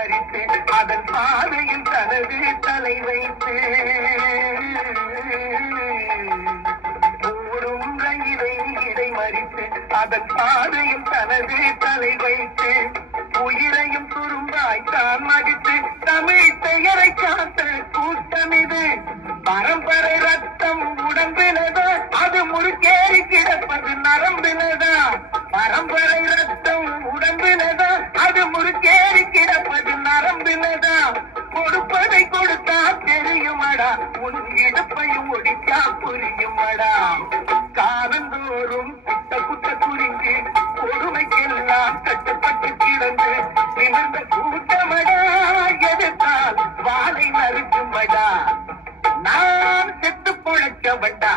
அதன் பாதையில் தனது தலை வைத்து. ஓடும் ரயிலை அதன் பாதையில் தனது தலை வைத்து. உயிரையும் துரும்பாய் தான் மதித்து தமிழ் பெயரை காத்த கூட்டம் இது. பரம்பரை ரத்தம் உடம்பினதான் உன் இடுப்பை ஒடித்தா புரியுமடா. காலந்தோறும் குத்த குத்த குறிஞ்சு கொடுமைக்கெல்லாம் கட்டுப்பட்டு கிடந்து நிமிர்ந்த கூட்டமடா. எதிர்த்தால் வாழை நறுக்குமடா. நான் செத்து பொழைச்சவண்டா